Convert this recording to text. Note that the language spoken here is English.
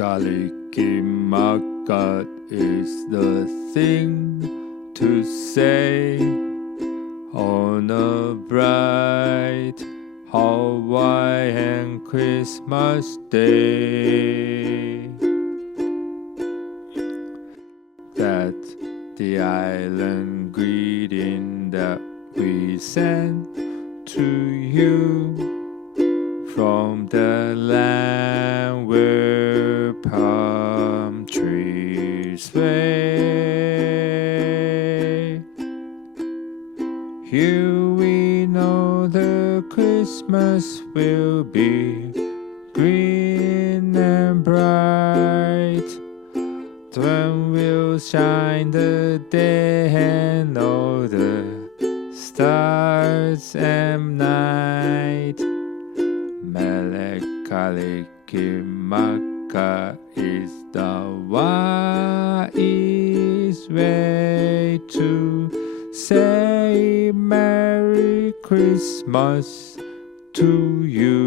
Kalikimaka is the thing to say on a bright Hawaiian Christmas day. That's the island greeting that we send to you from the land where palm trees sway. Here we know the Christmas will be green and bright. When will shine the day and all the stars and night. Mele Kalikimaka is the wise way to say Merry Christmas to you.